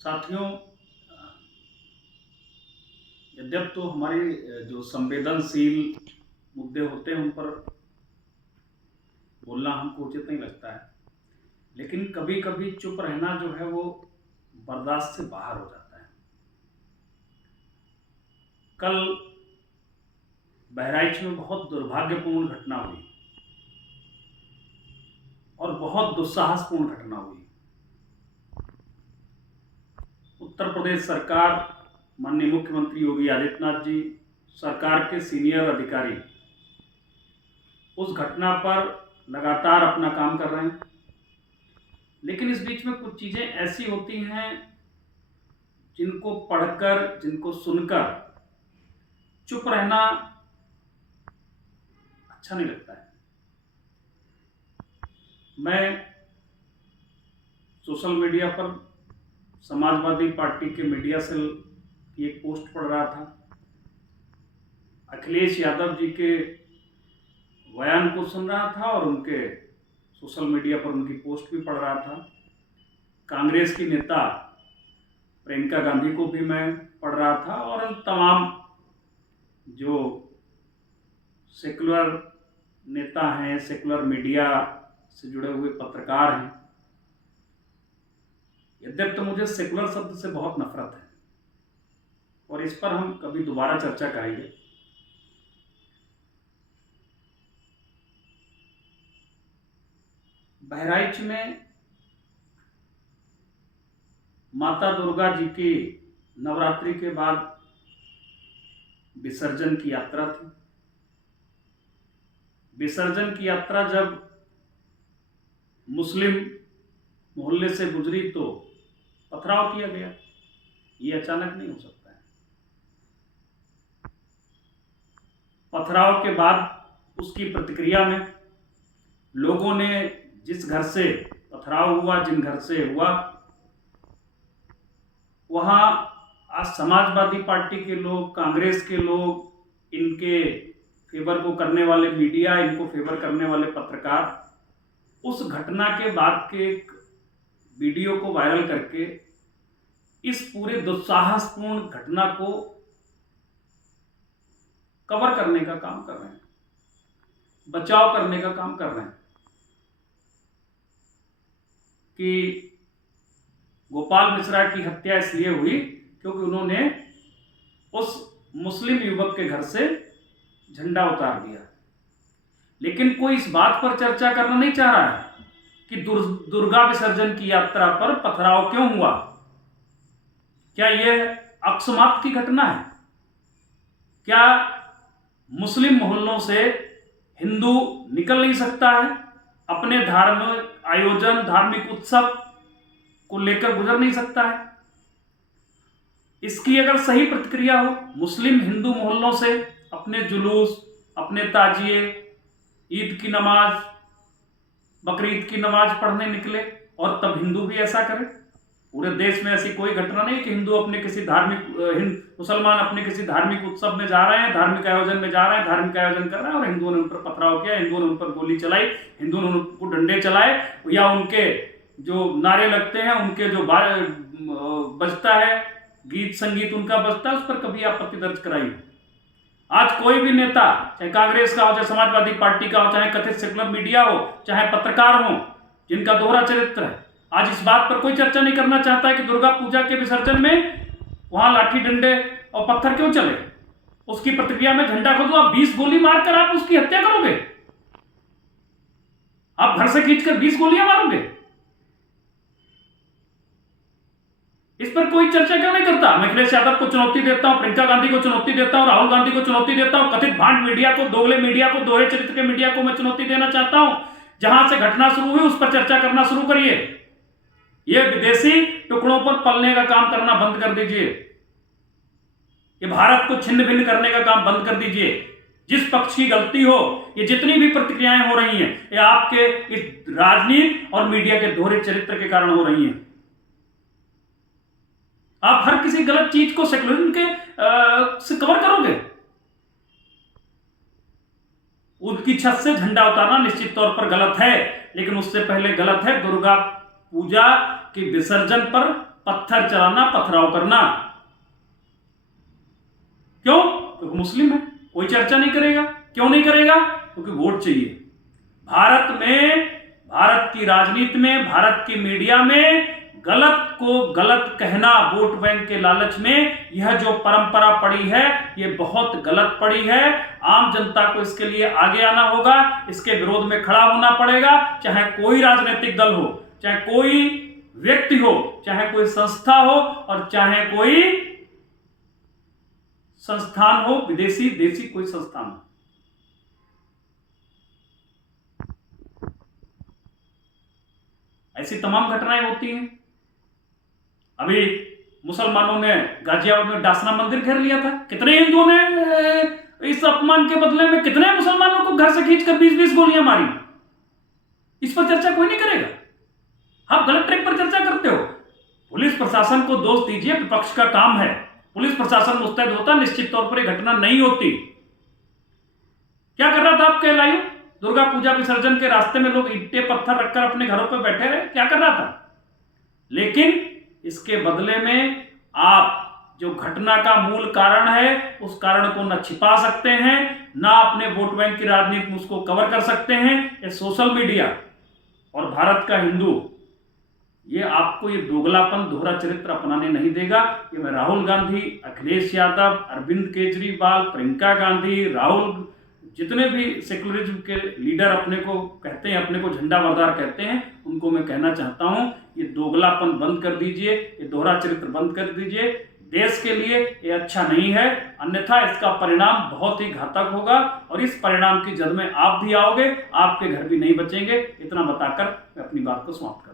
साथियों, यद्यप तो हमारे जो संवेदनशील मुद्दे होते हैं उन पर बोलना हमको उचित नहीं लगता है, लेकिन कभी कभी चुप रहना जो है वो बर्दाश्त से बाहर हो जाता है। कल बहराइच में बहुत दुर्भाग्यपूर्ण घटना हुई और बहुत दुस्साहसपूर्ण घटना हुई। उत्तर प्रदेश सरकार, माननीय मुख्यमंत्री योगी आदित्यनाथ जी, सरकार के सीनियर अधिकारी उस घटना पर लगातार अपना काम कर रहे हैं, लेकिन इस बीच में कुछ चीज़ें ऐसी होती हैं जिनको पढ़कर, जिनको सुनकर चुप रहना अच्छा नहीं लगता है। मैं सोशल मीडिया पर समाजवादी पार्टी के मीडिया सेल की एक पोस्ट पढ़ रहा था। अखिलेश यादव जी के बयान को सुन रहा था और उनके सोशल मीडिया पर उनकी पोस्ट भी पढ़ रहा था। कांग्रेस की नेता प्रियंका गांधी को भी मैं पढ़ रहा था और उन तमाम जो सेकुलर नेता हैं, सेकुलर मीडिया से जुड़े हुए पत्रकार हैं। यद्यप तो मुझे सेकुलर शब्द से बहुत नफरत है और इस पर हम कभी दोबारा चर्चा करेंगे। बहराइच में माता दुर्गा जी की नवरात्रि के बाद विसर्जन की यात्रा थी। विसर्जन की यात्रा जब मुस्लिम मोहल्ले से गुजरी तो पथराव किया गया। ये अचानक नहीं हो सकता है। पथराव के बाद उसकी प्रतिक्रिया में लोगों ने जिस घर से पथराव हुआ, जिन घर से हुआ, वहां आज समाजवादी पार्टी के लोग, कांग्रेस के लोग, इनके फेवर को करने वाले मीडिया, इनको फेवर करने वाले पत्रकार उस घटना के बाद के एक वीडियो को वायरल करके इस पूरे दुस्साहसपूर्ण घटना को कवर करने का काम कर रहे हैं, बचाव करने का काम कर रहे हैं कि गोपाल मिश्रा की हत्या इसलिए हुई क्योंकि उन्होंने उस मुस्लिम युवक के घर से झंडा उतार दिया। लेकिन कोई इस बात पर चर्चा करना नहीं चाह रहा है कि दुर्गा विसर्जन की यात्रा पर पथराव क्यों हुआ। क्या यह अकस्मात की घटना है? क्या मुस्लिम मोहल्लों से हिंदू निकल नहीं सकता है, अपने धार्मिक आयोजन, धार्मिक उत्सव को लेकर गुजर नहीं सकता है? इसकी अगर सही प्रतिक्रिया हो, मुस्लिम हिंदू मोहल्लों से अपने जुलूस, अपने ताजिए, ईद की नमाज, बकरीद की नमाज पढ़ने निकले और तब हिंदू भी ऐसा करे। पूरे देश में ऐसी कोई घटना नहीं कि हिंदू अपने किसी मुसलमान अपने किसी धार्मिक उत्सव में जा रहे हैं, धार्मिक आयोजन में जा रहे हैं, धार्मिक आयोजन कर रहे हैं और हिंदुओं ने उन पर पथराव किया, हिंदुओं ने उन पर गोली चलाई, हिंदुओं ने उनको डंडे चलाए या उनके जो नारे लगते हैं, उनके जो बजता है, गीत संगीत उनका बजता है, उस पर कभी आपत्ति दर्ज कराई। आज कोई भी नेता, चाहे कांग्रेस का हो, चाहे समाजवादी पार्टी का हो, चाहे कथित सेकुलर मीडिया हो, चाहे पत्रकार हो, जिनका दोहरा चरित्र है, आज इस बात पर कोई चर्चा नहीं करना चाहता है कि दुर्गा पूजा के विसर्जन में वहां लाठी डंडे और पत्थर क्यों चले। उसकी प्रतिक्रिया में झंडा को तो आप 20 गोली मारकर आप उसकी हत्या करोगे? आप घर से खींचकर 20 गोलियां मारोगे? इस पर कोई चर्चा क्यों नहीं करता? मैं अखिलेश यादव को चुनौती देता हूं, प्रियंका गांधी को चुनौती देता हूं, राहुल गांधी को चुनौती देता हूं, कथित भांड मीडिया को, दोगले मीडिया को, दोहरे चरित्र के मीडिया को मैं चुनौती देना चाहता हूं। जहां से घटना शुरू हुई उस पर चर्चा करना शुरू करिए। यह विदेशी टुकड़ों पर पलने का काम करना बंद कर दीजिए। ये भारत को छिन्न भिन्न करने का काम बंद कर दीजिए। जिस पक्ष की गलती हो, ये जितनी भी प्रतिक्रियाएं हो रही हैं, ये आपके इस राजनीति और मीडिया के दोहरे चरित्र के कारण हो रही हैं। आप हर किसी गलत चीज को सेकुलरिज्म के से कवर करोगे। उनकी छत से झंडा उतारना निश्चित तौर पर गलत है, लेकिन उससे पहले गलत है दुर्गा पूजा के विसर्जन पर पत्थर चलाना, पथराव करना। क्यों? क्योंकि मुस्लिम है, कोई चर्चा नहीं करेगा। क्यों नहीं करेगा? क्योंकि वोट चाहिए। भारत में, भारत की राजनीति में, भारत की मीडिया में गलत को गलत कहना वोट बैंक के लालच में, यह जो परंपरा पड़ी है यह बहुत गलत पड़ी है। आम जनता को इसके लिए आगे आना होगा, इसके विरोध में खड़ा होना पड़ेगा। चाहे कोई राजनीतिक दल हो, चाहे कोई व्यक्ति हो, चाहे कोई संस्था हो और चाहे कोई संस्थान हो, विदेशी देशी कोई संस्थान हो। ऐसी तमाम घटनाएं होती हैं। अभी मुसलमानों ने गाजियाबाद में डासना मंदिर घेर लिया था। कितने हिंदुओं ने इस अपमान के बदले में कितने मुसलमानों को घर से खींचकर 20-20 गोलियां मारी। इस पर चर्चा कोई नहीं करेगा। आप गलत ट्रैक पर चर्चा करते हो। पुलिस प्रशासन को दोष दीजिए, विपक्ष का काम है। पुलिस प्रशासन मुस्तैद होता, निश्चित तौर पर यह घटना नहीं होती। क्या कर रहा था आप कहलाइयो? दुर्गा पूजा विसर्जन के रास्ते में लोग ईंटें पत्थर रखकर अपने घरों पर बैठे रहे, क्या कर रहा था? लेकिन इसके बदले में आप जो घटना का मूल कारण है उस कारण को न छिपा सकते हैं, ना अपने वोट बैंक की राजनीति में उसको कवर कर सकते हैं। ये सोशल मीडिया और भारत का हिंदू ये आपको ये दोगलापन, दोहरा चरित्र अपनाने नहीं देगा। ये मैं राहुल गांधी, अखिलेश यादव, अरविंद केजरीवाल, प्रियंका गांधी, राहुल, जितने भी सेकुलरिज्म के लीडर अपने को कहते हैं, अपने को झंडा बरदार कहते हैं, उनको मैं कहना चाहता हूं, ये दोगलापन बंद कर दीजिए, ये दोहरा चरित्र बंद कर दीजिए। देश के लिए ये अच्छा नहीं है, अन्यथा इसका परिणाम बहुत ही घातक होगा और इस परिणाम की जद में आप भी आओगे, आपके घर भी नहीं बचेंगे। इतना बताकर मैं अपनी बात को समाप्त कर